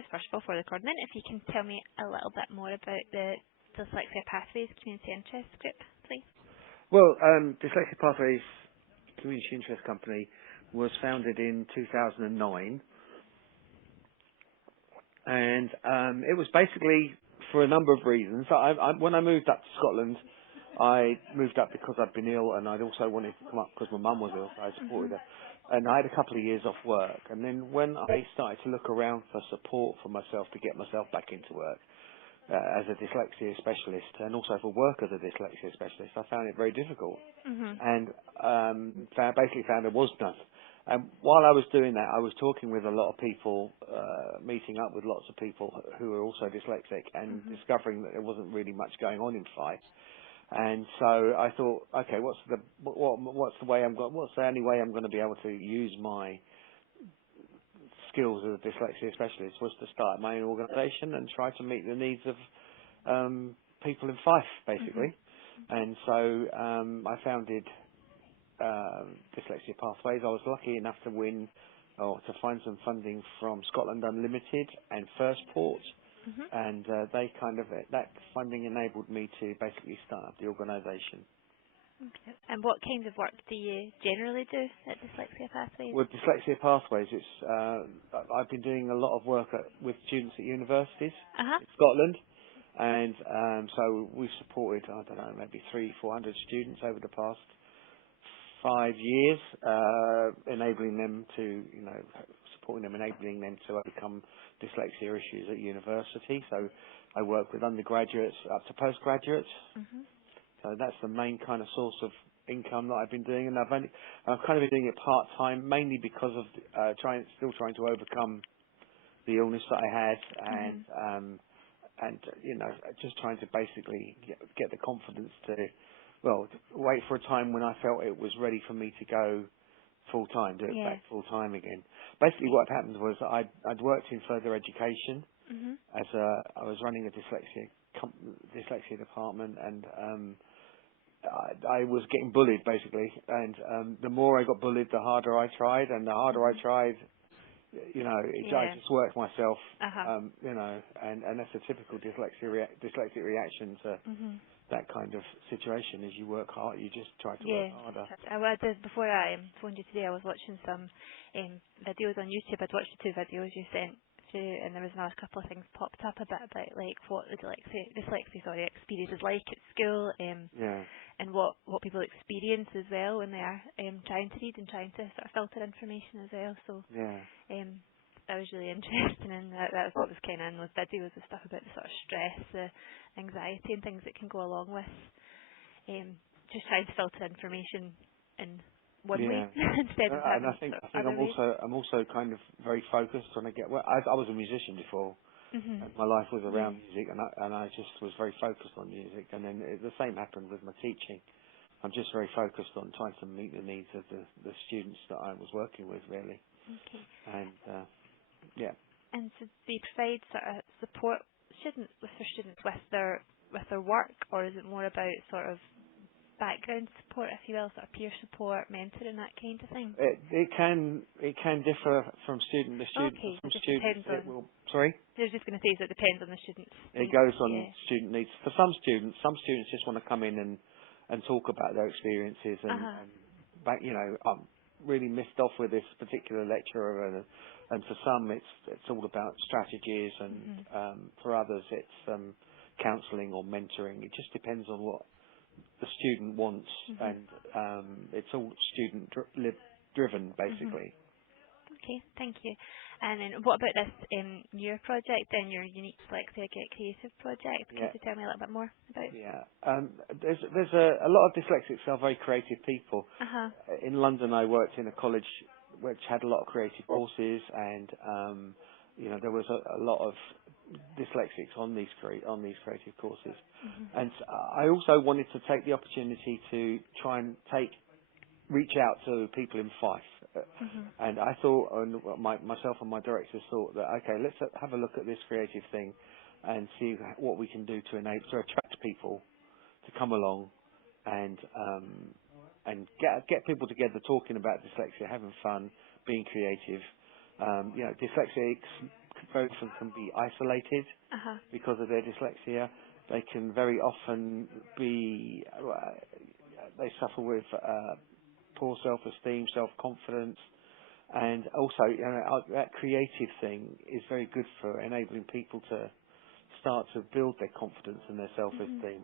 just first of all, for recording, if you can tell me a little bit more about the Dyslexia Pathways Community Interest Group, please. Well, Dyslexia Pathways Community Interest Company was founded in 2009, and it was basically for a number of reasons. When I moved up to Scotland, I moved up because I'd been ill, and I'd also wanted to come up because my mum was ill, so I supported her. And I had a couple of years off work, and then when I started to look around for support for myself to get myself back into work as a dyslexia specialist, and also for work as a dyslexia specialist, I found it very difficult, and basically found there was none. And while I was doing that, I was talking with a lot of people, meeting up with lots of people who were also dyslexic, and discovering that there wasn't really much going on in Fife. And so I thought, okay, what's the only way I'm going to be able to use my skills as a dyslexia specialist was to start my own organisation and try to meet the needs of people in Fife, basically. And so I founded Dyslexia Pathways. I was lucky enough to win or to find some funding from Scotland Unlimited and First Port. And that funding enabled me to basically start up the organisation. Okay. And what kinds of work do you generally do at Dyslexia Pathways? With Dyslexia Pathways, I've been doing a lot of work with students at universities in Scotland, and so we've supported, I don't know, maybe 300-400 students over the past 5 years, enabling them to overcome dyslexia issues at university. So I work with undergraduates up to postgraduates. So that's the main kind of source of income that I've been doing, and I've kind of been doing it part time, mainly because of still trying to overcome the illness that I had, and just trying to basically get the confidence to wait for a time when I felt it was ready for me to go full time, do it back full time again. Basically, what happened was I'd worked in further education I was running a dyslexia department, and I was getting bullied basically, and the more I got bullied, the harder I tried, and the harder I tried, I just worked myself, and that's a typical dyslexic reaction to that kind of situation. Is you work hard, you just try to work harder. Before I phoned you today, I was watching some videos on YouTube. I'd watched the 2 videos you sent through, and there was another couple of things popped up a bit about like what the dyslexia experience is like at school, and what people experience as well when they are trying to read and trying to sort of filter information as well. So that was really interesting, and that was what was kind of in those videos, the stuff about the sort of stress, the anxiety and things that can go along with just trying to filter information in one way instead of having and I think I'm also kind of very focused on I was a musician before, and my life was around music, and I just was very focused on music, and then the same happened with my teaching. I'm just very focused on trying to meet the needs of the students that I was working with, really. And And so do you provide sort of support students with their work, or is it more about sort of background support, if you will, sort of peer support, mentoring, that kind of thing? It can differ from student to student. Okay, From it students, depends on. Sorry. I was just going to say, so it depends on the students. It goes on student needs. For some students just want to come in and talk about their experiences, and I'm really missed off with this particular lecturer, and for some it's all about strategies, and for others it's counselling or mentoring. It just depends on what the student wants, and it's all student driven basically. Okay, thank you. And then what about this your project and your Unique Dyslexia Get Creative project? Could you tell me a little bit more about it? There's a lot of dyslexics are very creative people. In London I worked in a college which had a lot of creative courses, and there was a lot of dyslexics on these creative courses, and I also wanted to take the opportunity to try and reach out to people in Fife, and I thought, and myself and my directors thought that let's have a look at this creative thing and see what we can do to attract people to come along and get people together talking about dyslexia, having fun, being creative. Dyslexics very often can be isolated because of their dyslexia. They can very often be, they suffer with poor self-esteem, self-confidence, and also that creative thing is very good for enabling people to start to build their confidence and their self-esteem.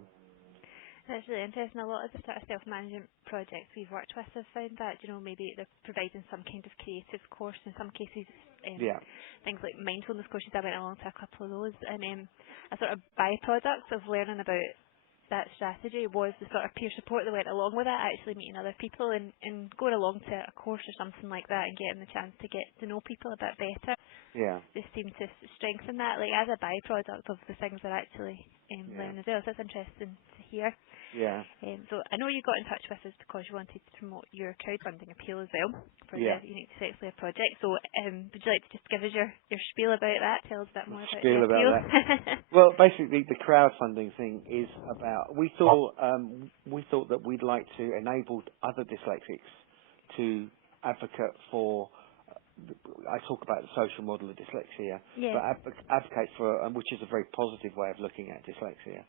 That's really interesting. A lot of the sort of self-management projects we've worked with have found that, maybe they're providing some kind of creative course. In some cases, things like mindfulness courses, I went along to a couple of those. And a sort of byproduct of learning about that strategy was the sort of peer support that went along with it, actually meeting other people and going along to a course or something like that and getting the chance to get to know people a bit better. Yeah. They seem to strengthen that, like as a byproduct of the things they're actually learning as well. So that's interesting to hear. Yeah. So I know you got in touch with us because you wanted to promote your crowdfunding appeal as well for the Unique Dyslexia project. So would you like to just give us your spiel about that? Tell us a bit more about the appeal. That. Well, basically, the crowdfunding thing is about. We thought that we'd like to enable other dyslexics to advocate for. I talk about the social model of dyslexia, but advocate for, which is a very positive way of looking at dyslexia.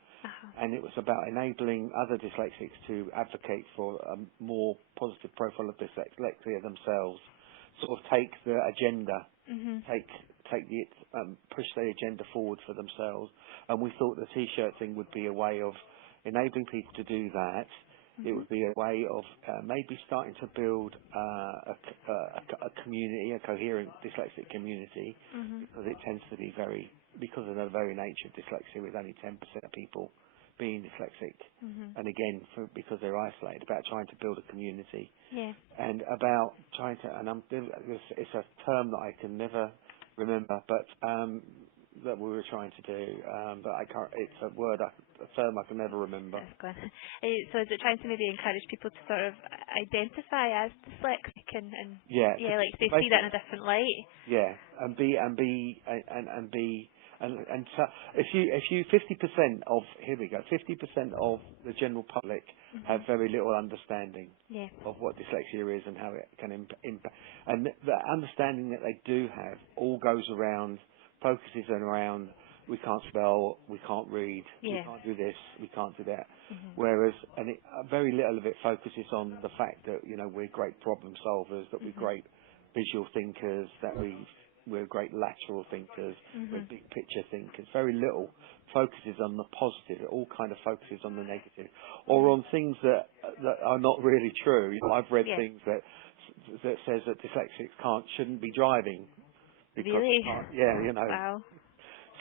And it was about enabling other dyslexics to advocate for a more positive profile of dyslexia themselves, sort of take the agenda, take the push the agenda forward for themselves. And we thought the T-shirt thing would be a way of enabling people to do that. It would be a way of maybe starting to build a community, a coherent dyslexic community, because it tends to be because of the very nature of dyslexia, with only 10% of people being dyslexic, and again, because they're isolated, about trying to build a community, and about trying to, it's a term that I can never remember, but that we were trying to do, but I can't. It's a term I can never remember. So is it trying to maybe encourage people to sort of identify as dyslexic and like they see that in a different light? Yeah, and so if you 50% of 50% of the general public have very little understanding of what dyslexia is and how it can impact, and the understanding that they do have all goes around. Focuses around, we can't spell, we can't read, we can't do this, we can't do that. Whereas, very little of it focuses on the fact that we're great problem solvers, that we're great visual thinkers, that we're great lateral thinkers, we're big picture thinkers. Very little focuses on the positive. It all kind of focuses on the negative, or on things that are not really true. I've read things that says that dyslexics shouldn't be driving. Really? Wow.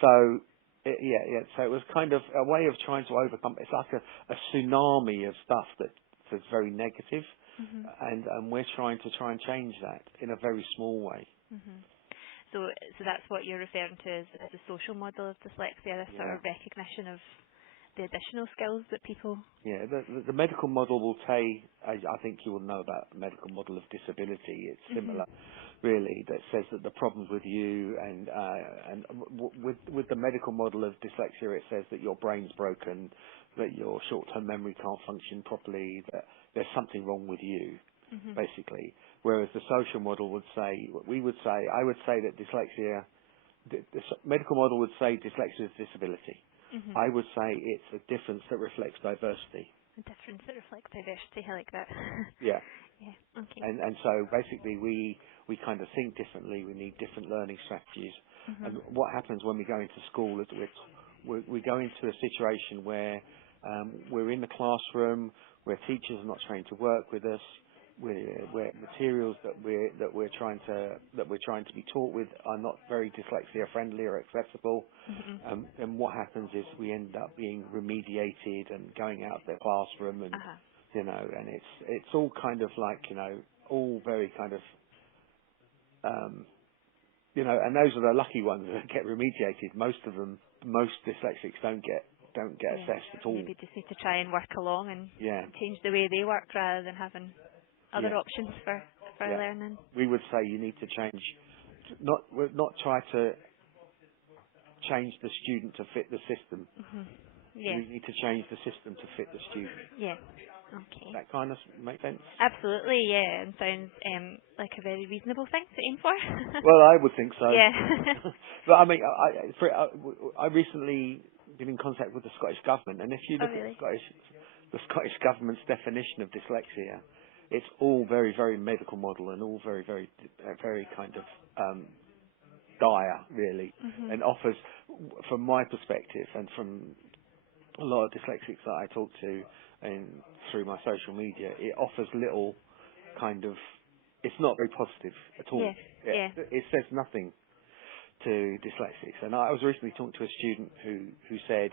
So, so it was kind of a way of trying to overcome. It's like a tsunami of stuff that's very negative, and we're trying to change that in a very small way. So that's what you're referring to as the social model of dyslexia, this sort of recognition of the additional skills that people. Yeah, the medical model will say. I think you will know about the medical model of disability. It's similar. Really, that says that the problems with you and with the medical model of dyslexia, it says that your brain's broken, that your short-term memory can't function properly, that there's something wrong with you, basically. Whereas the social model would say, I would say that dyslexia, the medical model would say dyslexia is disability. I would say it's a difference that reflects diversity. A difference that reflects diversity, I like that. Yeah. Yeah. Okay. And so basically we kind of think differently. We need different learning strategies. And what happens when we go into school is we go into a situation where we're in the classroom, where teachers are not trained to work with us, where materials that we're trying to be taught with are not very dyslexia friendly or accessible. And what happens is we end up being remediated and going out of the classroom, and and it's all kind of like all very kind of and those are the lucky ones that get remediated. Most dyslexics don't get assessed at all. Maybe just need to try and work along and change the way they work rather than having other options for learning. We would say you need to change, not try to change the student to fit the system. You need to change the system to fit the student. Yeah. Okay. That kind of make sense? Absolutely, yeah, and sounds like a very reasonable thing to aim for. Well, I would think so. Yeah. But I mean, I recently been in contact with the Scottish Government, and if you Oh, look at really? the Scottish Government's definition of dyslexia, it's all very, very medical model and all very, very, very kind of dire, really, Mhm. and offers, from my perspective and from a lot of dyslexics that I talk to and through my social media, it offers little kind of, it's not very positive at all. Yeah. Yeah. It says nothing to dyslexics. And I was recently talking to a student who said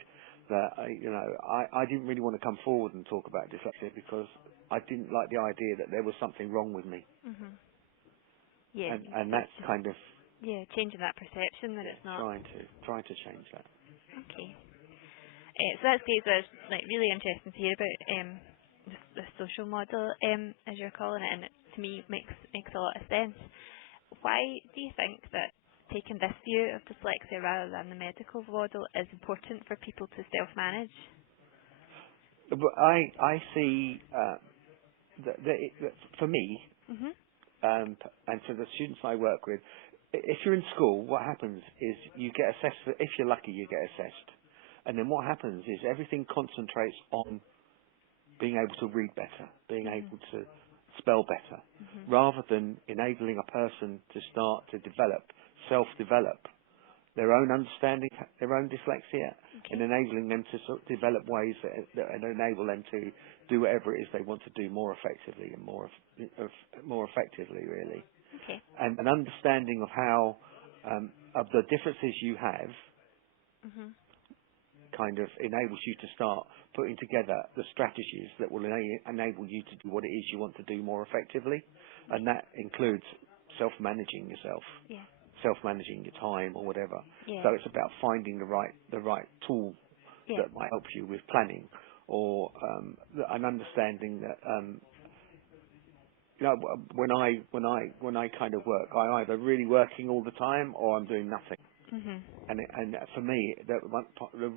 that, I didn't really want to come forward and talk about dyslexia because I didn't like the idea that there was something wrong with me. Mhm. Yeah. And So it's that's just, kind of yeah, changing that perception that it's not. trying to change that. Okay. So that's great. So it's like really interesting to hear about the social model, as you're calling it, and it to me makes a lot of sense. Why do you think that taking this view of dyslexia rather than the medical model is important for people to self-manage? But I see that for me, Mhm. and for the students I work with, if you're in school, what happens is you get assessed. If you're lucky, you get assessed, and then what happens is everything concentrates on being able to read better, being Mhm. able to spell better, Mhm. rather than enabling a person to start to self-develop their own understanding, their own dyslexia, and Okay. enabling them to sort of develop ways that enable them to do whatever it is they want to do more effectively and more effectively, really. Okay. And an understanding of how of the differences you have Mhm. kind of enables you to start putting together the strategies that will enable you to do what it is you want to do more effectively, and that includes self-managing yourself, Yeah. self-managing your time or whatever. Yeah. So it's about finding the right tool Yeah. that might help you with planning, or an understanding that when I kind of work, I'm either really working all the time or I'm doing nothing. Mhm. And for me,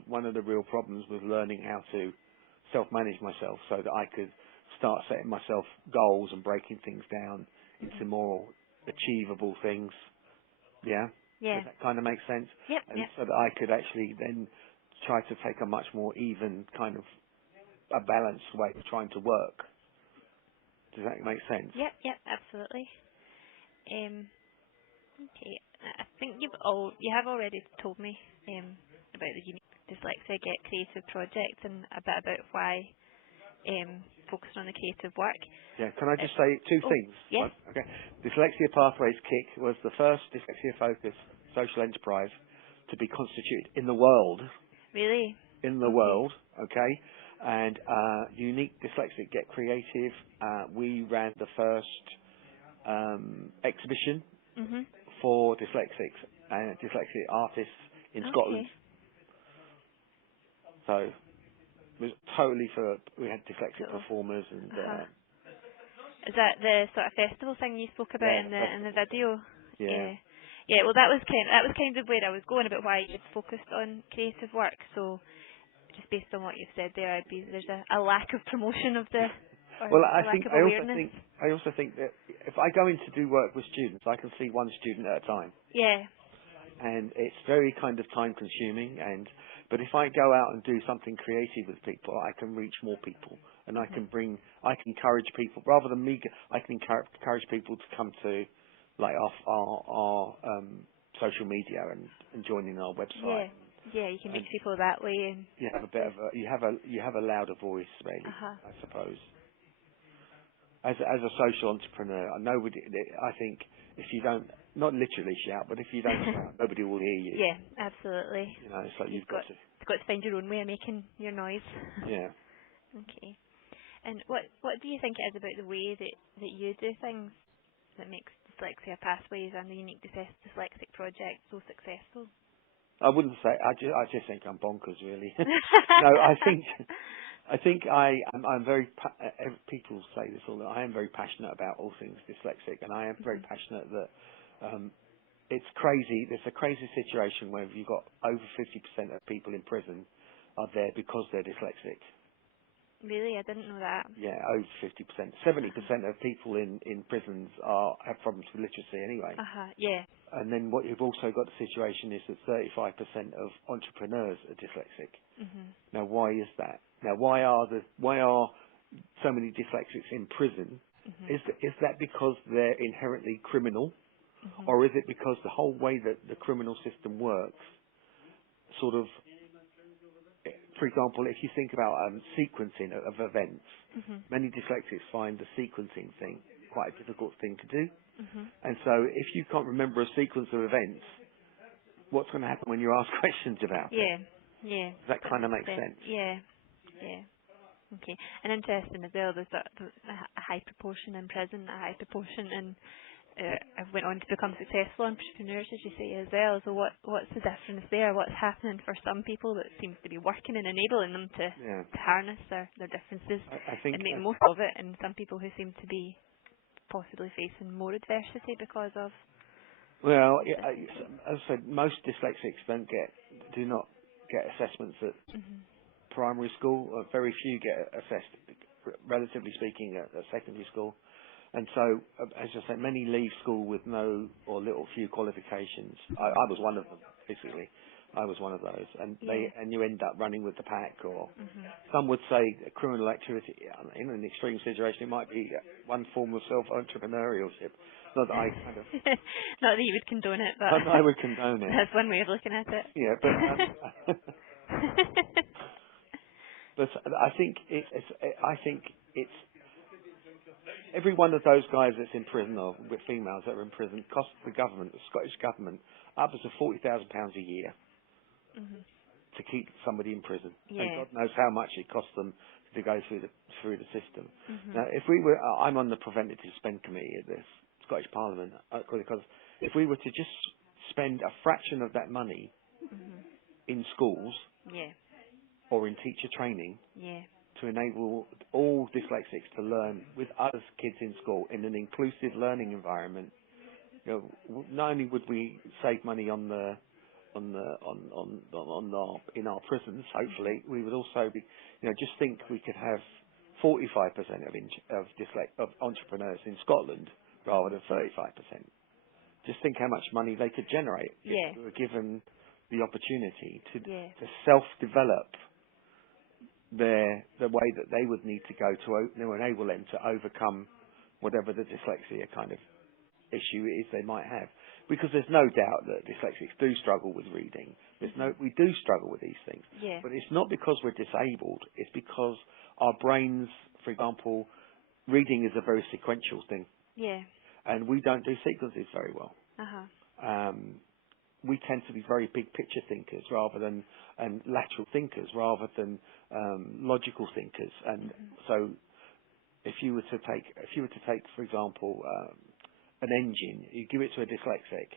one of the real problems was learning how to self-manage myself so that I could start setting myself goals and breaking things down into Mhm. more achievable things. Yeah? Does Yeah. that kind of make sense? Yep. And Yep. so that I could actually then try to take a much more even kind of a balanced way of trying to work. Does that make sense? Yep. Yep. Absolutely. Um. Okay. I think you have already told me about the unique dyslexia get creative project and a bit about why focusing on the creative work. Yeah, can I Uh, just say two oh, things? yes. Okay. Dyslexia Pathways KIC was the first dyslexia-focused social enterprise to be constituted in the world, Really? Okay. okay? And Unique Dyslexic Get Creative, we ran the first exhibition Mhm. for dyslexics and dyslexic artists in Scotland. Okay. So it was totally we had dyslexic Cool. performers and Uh huh. Is that the sort of festival thing you spoke about yeah, in the the festival. video? Yeah. Yeah. Yeah. Well, that was kind of where I was going about why you'd focused on creative work. So just based on what you've said there, there's a lack of promotion of the or Well, a lack of awareness. I also think that if I go in to do work with students, I can see one student at a time, Yeah. and it's very kind of time consuming. But if I go out and do something creative with people, I can reach more people, and Mhm. I can encourage people rather than me. I can encourage people to come to like our social media and joining our website, Yeah. Yeah. You can and reach people that way and you have a bit the. of you have a louder voice, Uh really, huh. I suppose. As a social entrepreneur, I think if you don't, not literally shout, but if you don't shout, nobody will hear you. Yeah. Absolutely. You know, so You've you've got got to find your own way of making your noise. yeah. Okay. And what do you think it is about the way that you do things that makes Dyslexia Pathways and the Unique Dyslexic Project so successful? I wouldn't say, I just think I'm bonkers, really. No, I'm very, people say this all the time, I am very passionate about all things dyslexic, and I am very Mhm. passionate that, it's crazy, there's a crazy situation where you've got over 50% of people in prison are there because they're dyslexic. Really? I didn't know that. Yeah, over 50%. 70% of people in prisons have problems with literacy anyway. Yeah. And then what you've also got the situation is that 35% of entrepreneurs are dyslexic. Mhm. Now, why is that? Now, why are so many dyslexics in prison? Mhm. Is that because they're inherently criminal, Mhm. or is it because the whole way that the criminal system works, sort of, for example, if you think about sequencing of events, Mhm. many dyslexics find the sequencing thing quite a difficult thing to do. Mhm. And so if you can't remember a sequence of events, what's going to happen when you ask questions about it? Yeah. Yeah. Does that That kind of makes make sense. sense? Yeah. Yeah. Okay. And interesting as well, there's a high proportion in prison, a high proportion in have went on to become successful entrepreneurs, as you say, as well. So what's the difference there? What's happening for some people that seems to be working and enabling them to Yeah. harness their differences I think, and make the most of it, and some people who seem to be possibly facing more adversity because of well, these yeah, differences? as I said, most dyslexics do not get assessments at Mhm. primary school. Or very few get assessed, relatively speaking, at secondary school. And so, as I say, many leave school with no or little few qualifications. I was one of them, basically. I was one of those, and Yeah. you end up running with the pack, or Mhm. some would say criminal activity. In an extreme situation, it might be one form of self-entrepreneurship. Not that I kind of, Not that you would condone it, but not that I would condone it. that's one way of looking at it. Yeah, but but I think it's every one of those guys that's in prison, or with females that are in prison, costs the government, the Scottish government, upwards of £40,000 a year Mhm. to keep somebody in prison, and Yeah. God knows how much it costs them to go through the system. Mhm. Now, if we were, I'm on the preventative spend committee at the Scottish Parliament, because if we were to just spend a fraction of that money Mhm. in schools Yeah. or in teacher training Yeah. to enable all dyslexics to learn with other kids in school in an inclusive learning environment, not only would we save money in our prisons, Mhm. hopefully, we would also be, just think we could have 45% of entrepreneurs in Scotland rather Mhm. than 35%. Just think how much money they could generate if Yeah. they were given the opportunity to Yeah. self-develop the way that they would need to go to enable them to overcome whatever the dyslexia kind of issue is they might have. Because there's no doubt that dyslexics do struggle with reading. Mhm. We do struggle with these things. Yeah. But it's not because we're disabled. It's because our brains, for example, reading is a very sequential thing. Yeah. And we don't do sequences very well. Uh-huh. Um, we tend to be very big picture thinkers and lateral thinkers rather than logical thinkers. And Mhm. so if you were to take, for example, an engine, you give it to a dyslexic,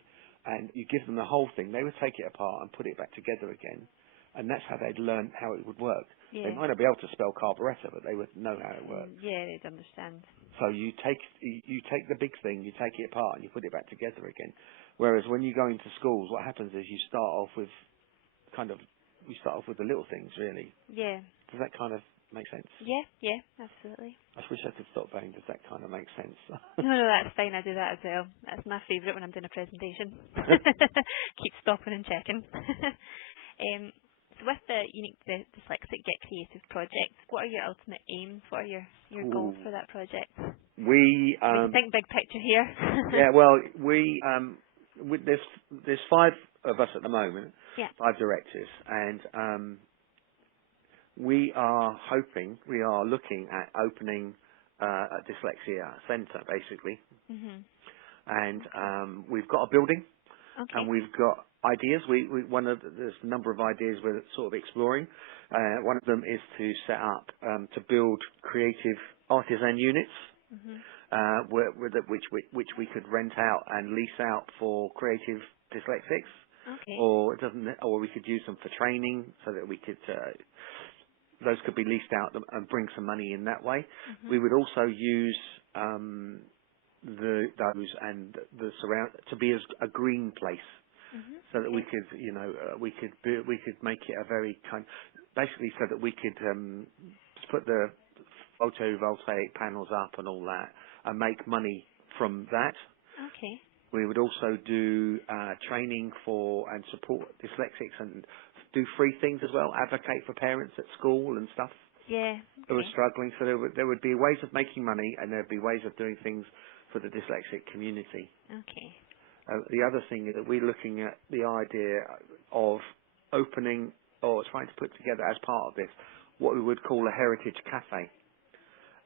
and you give them the whole thing, they would take it apart and put it back together again, and that's how they'd learn how it would work. They Yeah. might not be able to spell carburettor, but they would know how it works. Yeah, they'd understand. So you take the big thing, you take it apart, and you put it back together again. Whereas when you go into schools, what happens is you start off with the little things, really. Yeah. Does that kind of make sense? Yeah, yeah, absolutely. I wish I could stop saying, does that kind of make sense? No, no, that's fine. I do that as well. That's my favourite when I'm doing a presentation. Keep stopping and checking. So with the Dyslexic Get Creative project, what are your ultimate aims? What are your goals Ooh. for that project? We, We can think big picture here. yeah, well, there's 5 of us at the moment, Yeah. 5 directors, and we are looking at opening a dyslexia centre, basically, Mhm. and Okay. we've got a building, and Okay. we've got ideas. There's a number of ideas we're sort of exploring. One of them is to set up to build creative artisan units, Mhm. which we could rent out and lease out for creative dyslexics, Okay. or we could use them for training, so that we could those could be leased out and bring some money in that way. Mhm. We would also use those and the surround to be as a green place, Mhm. so that we Okay. could, we could make it a very basically so that we could put the photovoltaic panels up and all that, and make money from that. Okay. We would also do training for and support dyslexics and do free things as well, advocate for parents at school and stuff Yeah. who are Okay. struggling. So there would be ways of making money, and there would be ways of doing things for the dyslexic community. Okay. The other thing is that we're looking at the idea of opening or trying to put together as part of this what we would call a heritage cafe.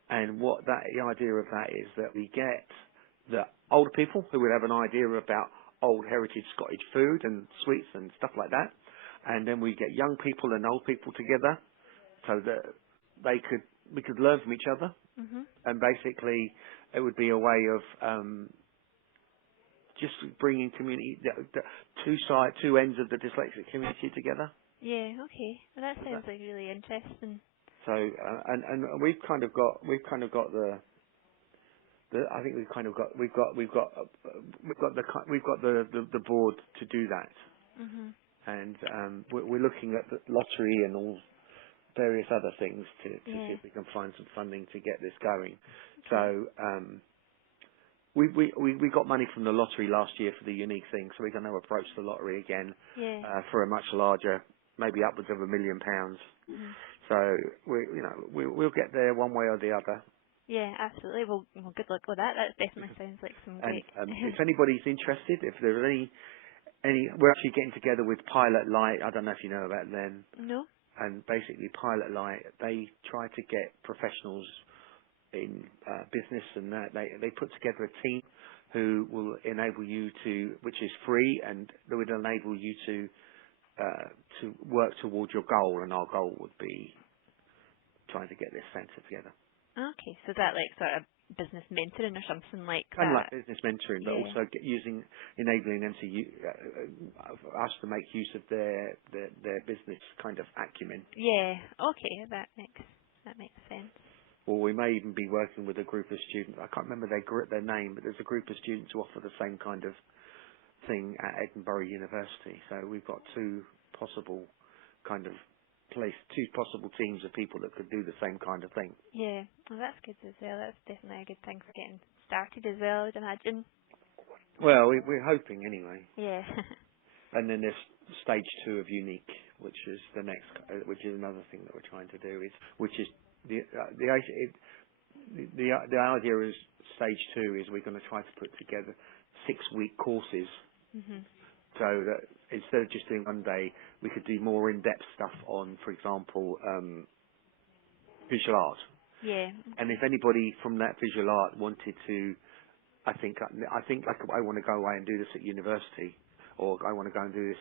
And what the idea of that is that we get the older people who would have an idea about old heritage Scottish food and sweets and stuff like that. And then we get young people and old people together so that we could learn from each other. Mhm. And basically it would be a way of just bringing community, the two ends of the dyslexic community together. Yeah. Okay. Well, that Is sounds that- like really interesting. So and we've kind of got the I think we've got the board to do that, Mhm. and we're looking at the lottery and all various other things to see Yeah. if we can find some funding to get this going. Okay. So we got money from the lottery last year for the unique thing, so we're going to approach the lottery again Yeah. for a much larger, maybe upwards of £1 million. Mhm. So we'll get there one way or the other. Yeah. Absolutely. Well, good luck with that. That definitely sounds like some And great. if anybody's interested, if there are we're actually getting together with Pilot Light. I don't know if you know about them. No. And basically, Pilot Light, they try to get professionals in business, and that they put together a team who will enable you to, which is free, and that would enable you to work towards your goal. And our goal would be trying to get this centre together. Okay. So is that like sort of business mentoring or something like Kind of like that? business mentoring, but Yeah. also enabling them to us to make use of their business kind of acumen. Yeah. Okay. That makes sense. Or we may even be working with a group of students. I can't remember their name, but there's a group of students who offer the same kind of thing at Edinburgh University. So we've got two possible teams of people that could do the same kind of thing. Yeah. Well, that's good as well. That's definitely a good thing for getting started as well, I'd imagine. Well, we're hoping anyway. Yeah. And then there's stage 2 of Unique, which is which is another thing that we're trying to do. The idea is stage 2 is we're going to try to put together 6-week courses, mhm. so that instead of just doing one day, we could do more in-depth stuff on, for example, visual art. Yeah. And Okay. if anybody from that visual art wanted to, I think like I want to go away and do this at university, or I want to go and do this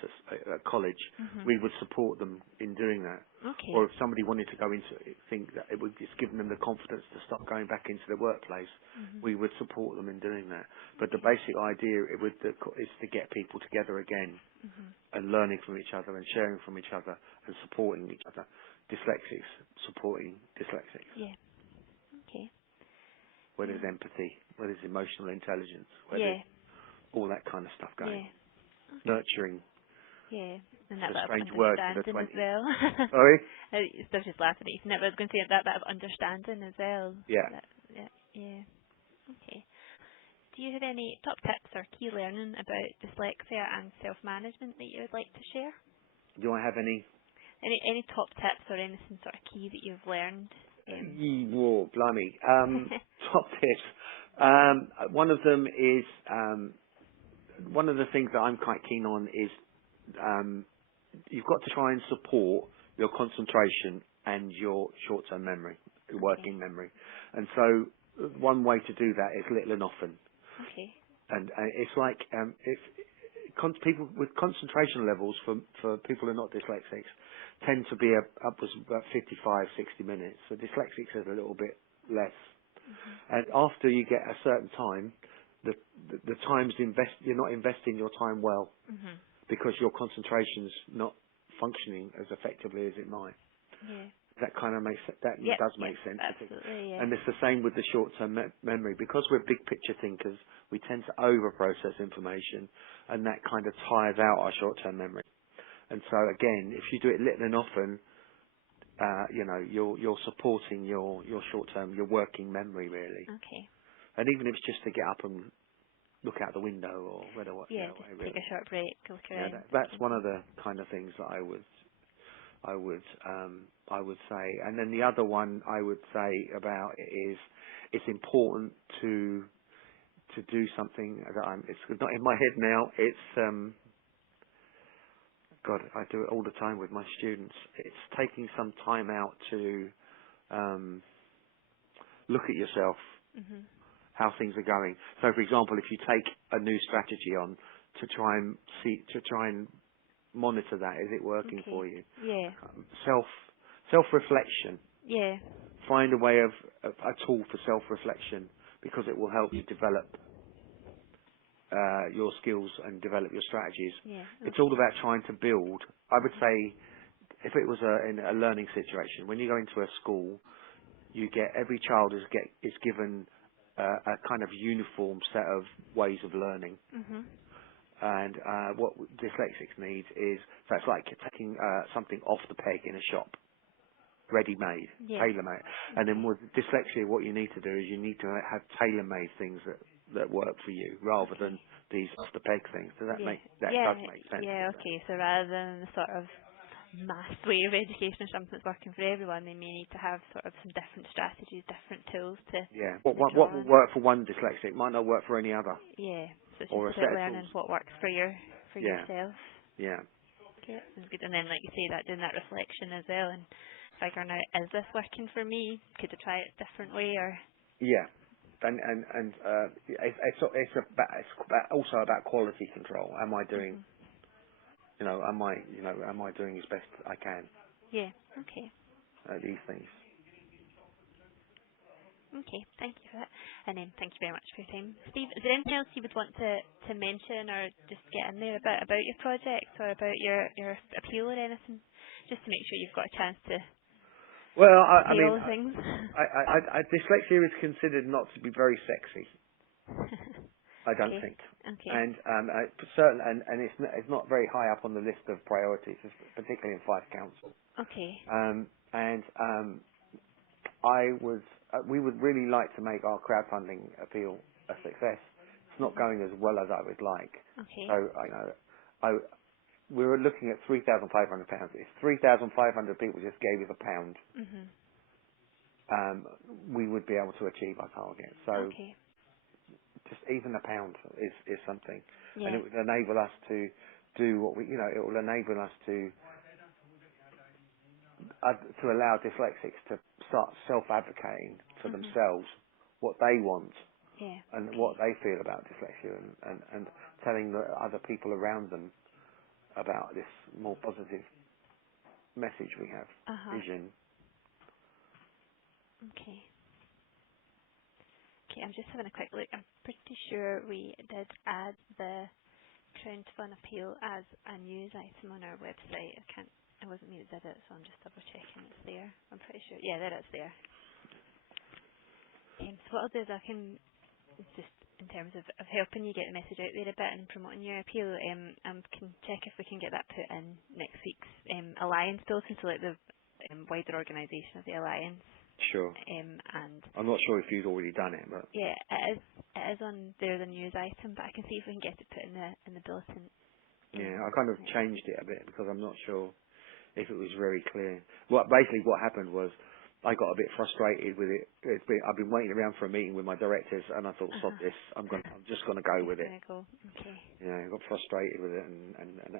at college, Mhm. we would support them in doing that. Okay. Or if somebody wanted to go into it, think that it would just give them the confidence to start going back into the workplace, Mhm. we would support them in doing that. But the Okay. basic idea is to get people together again Mhm. and learning from each other and sharing from each other and supporting each other. Dyslexics supporting dyslexics, Yeah. Okay. where there's Yeah. empathy, where there's emotional intelligence, where there's Yeah. all that kind of stuff going. Yeah. Okay. Nurturing, Yeah. And it's that a bit of strange word for the understanding as 20s. well. Sorry? I was just laughing at you. I was going to say that bit of understanding as well. Yeah. Yeah. Yeah. Okay. Do you have any top tips or key learning about dyslexia and self-management that you would like to share? Do I have any? Any top tips or anything sort of key that you've learned? Whoa, blimey. Top tips. One of them is, one of the things that I'm quite keen on is you've got to try and support your concentration and your short-term memory, Okay. working memory. And so one way to do that is little and often. Okay. And it's like if people with concentration levels for people who are not dyslexics tend to be upwards of about 55, 60 minutes. So dyslexics is a little bit less. Mhm. And after you get a certain time, the time's you're not investing your time well Mhm. because your concentration's not functioning as effectively as it might. Yeah. That kind of Yep. does Yep. make sense. I think. Absolutely. Yeah. And it's the same with the short-term memory. Because we're big picture thinkers, we tend to over-process information, and that kind of tires out our short-term memory. And so again, if you do it little and often, you're supporting your short-term, your working memory really. Okay. And even if it's just to get up and look out the window or whether what, Yeah, just take a short break, look yeah, around. that's one of the kind of things that I would say. And then the other one I would say about it is it's important to do something that it's not in my head now. It's God, I do it all the time with my students. It's taking some time out to look at yourself, Mhm. how things are going. So, for example, if you take a new strategy on to try and monitor that, is it working Okay. for you? Yeah. Self-reflection. Yeah. Find a way of a tool for self-reflection because it will help you develop your skills and develop your strategies. Yeah. It's all Okay. about trying to build. I would say, if it was in a learning situation, when you go into a school, you get every child is given a kind of uniform set of ways of learning. Mhm. And what dyslexics need is, so it's like taking something off the peg in a shop, ready-made, Yeah. tailor-made. And then Okay. with dyslexia, what you need to do is you need to have tailor-made things that work for you, rather Okay. than these off-the-peg things. Does that Yeah. that does Yeah. make sense? Yeah. Does that? Okay. So rather than the sort of mass way of education or something that's working for everyone, they may need to have sort of some different strategies, different tools to Yeah. kind of What draw will on. work for one dyslexic might not work for any other, Yeah. So it's or a just about set of tools. learning what works for Yeah. yourself. Yeah. Okay, that's good. And then, like you say, that doing that reflection as well and figuring out, is this working for me? Could I try it a different way? Or Yeah. It's also about quality control. Am I doing, mhm. am I doing as best I can Yeah. Okay. at these things? Okay. Thank you for that. And then thank you very much for your time, Steve. Is there anything else you would want to mention or just get in there about your project or about your appeal or anything, just to make sure you've got a chance to Well, I say mean, all the things. dyslexia is considered not to be very sexy. I don't Okay. think, Okay. and certain, and it's not very high up on the list of priorities, particularly in Fife Council. Okay. And we would really like to make our crowdfunding appeal a success. It's not Mhm. going as well as I would like. Okay. So we were looking at £3,500. If 3,500 people just gave us £1, Mhm. we would be able to achieve our target. So Okay. just even £1 is something, and Yeah. it would enable us to do what it will enable us to allow dyslexics to start self-advocating for Mhm. themselves what they want Yeah. and Okay. what they feel about dyslexia, and telling the other people around them about this more positive message we have, Uh huh. vision. Okay. Okay. I'm just having a quick look. I'm pretty sure we did add the Crown Fun appeal as a news item on our website. I can't. It wasn't me that did it, so I'm just double checking it's there. I'm pretty sure. Yeah, there it's there. So what I'll do is I can just in terms of helping you get the message out there a bit and promoting your appeal, can check if we can get that put in next week's alliance bulletin, so like the wider organisation of the alliance. Sure. And I'm not sure if you've already done it, but yeah, it is on there the news item, but I can see if we can get it put in the bulletin. yeah, I kind of Next week. changed it a bit because I'm not sure if it was very clear. Basically what happened was I got a bit frustrated with it. I've been waiting around for a meeting with my directors, and I thought, Uh sod huh. this. I'm just gonna go Just with it. gonna go. Okay. I got frustrated with it, and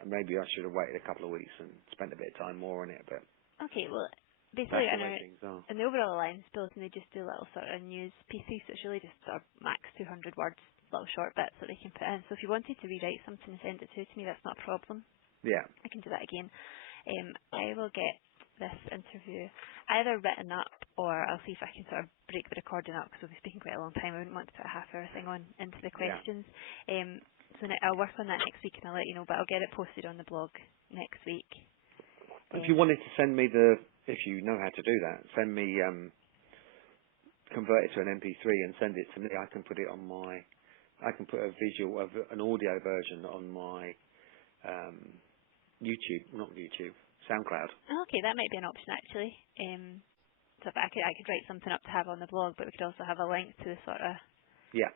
maybe I should have waited a couple of weeks and spent a bit of time more on it. But Okay. Well, basically, that's the way things are. in the overall alliance bulletin, they just do little sort of news pieces. So it's really just sort of max 200 words, little short bits that they can put in. So if you wanted to rewrite something and send it to me, that's not a problem. Yeah, I can do that again. I will get this interview either written up, or I'll see if I can sort of break the recording up because we'll be speaking quite a long time. I wouldn't want to put a half-hour thing on into the yeah. questions. I'll work on that next week and I'll let you know. But I'll get it posted on the blog next week. If you Um, wanted to send me if you know how to do that, send me convert it to an MP3 and send it to me. I can put it on I can put a visual an audio version on my YouTube, not YouTube, SoundCloud. Okay, that might be an option actually. So if I could write something up to have on the blog, but we could also have a link to the sort of Yeah.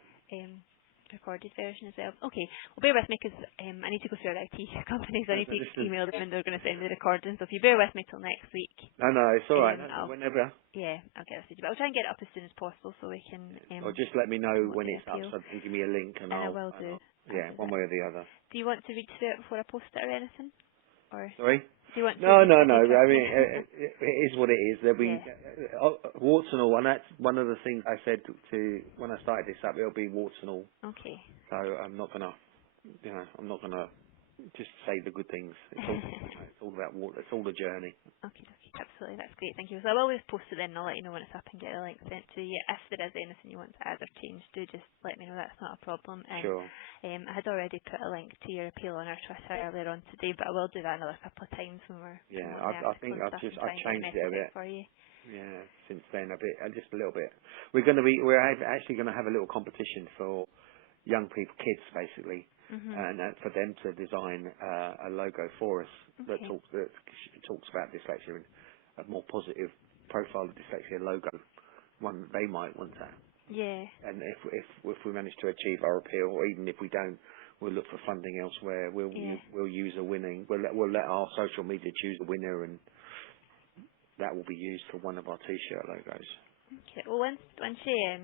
recorded version as well. Okay, well bear with me because I need to go through our IT companies. I need to Listen. email them and they're going to send the recording. So if you bear with me till next week, No, it's all right. I'll Whenever. I'll get this to you. But I'll try and get it up as soon as possible so we can Or just let me know promote when the it's up appeal. so and give me a link and And I I'll. will do. I'll Yeah, do one that. way or the other. Do you want to read through it before I post it or anything? Or Sorry? do you want to No. read through I it? mean, it is what it is. There'll be Yeah. warts and all, and that's one of the things I said to when I started this up. It'll be warts and all. Okay. So I'm not gonna, I'm not gonna just say the good things. It's all, it's all about water. It's all the journey. Okay, absolutely, that's great, thank you. So I'll always post it then and I'll let you know when it's up and get a link sent to you. If there is anything you want to add or change, do just let me know, that's not a problem. And Sure. I had already put a link to your appeal on our Twitter earlier on today, but I will do that another couple of times when we're Yeah, promoting the I think article and stuff and try I've and get the changed it a message bit. out for you. Yeah, since then a bit, just a little bit. Actually going to have a little competition for young people, kids basically, and for them to design a logo for us that Okay. talks about dyslexia and a more positive profile of dyslexia logo, one that they might want to. Yeah. And if we manage to achieve our appeal, or even if we don't, we'll look for funding elsewhere. Yeah. We'll use a winning. We'll let our social media choose the winner, and that will be used for one of our T-shirt logos. Okay. Well, once you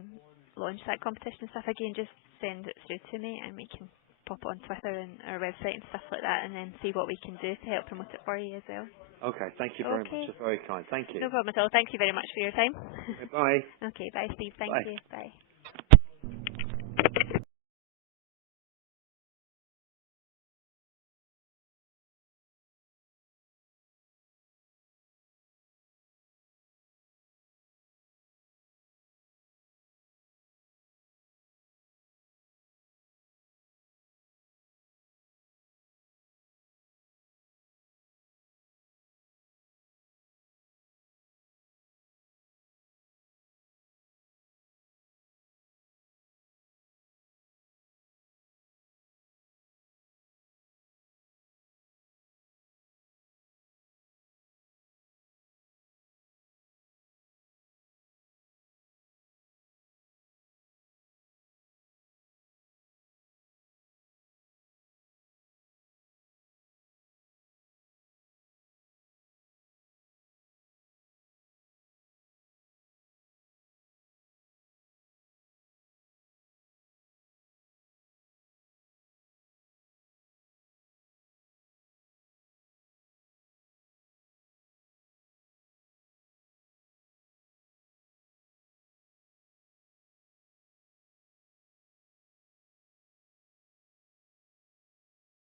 launch that competition and stuff again, just send it through to me and we can pop it on Twitter and our website and stuff like that and then see what we can do to help promote it for you as well. Okay, thank you very much. Okay. That's very kind. Thank you. No problem at all. Thank you very much for your time. Bye. Okay. Bye, Steve. Thank Bye. you. Bye.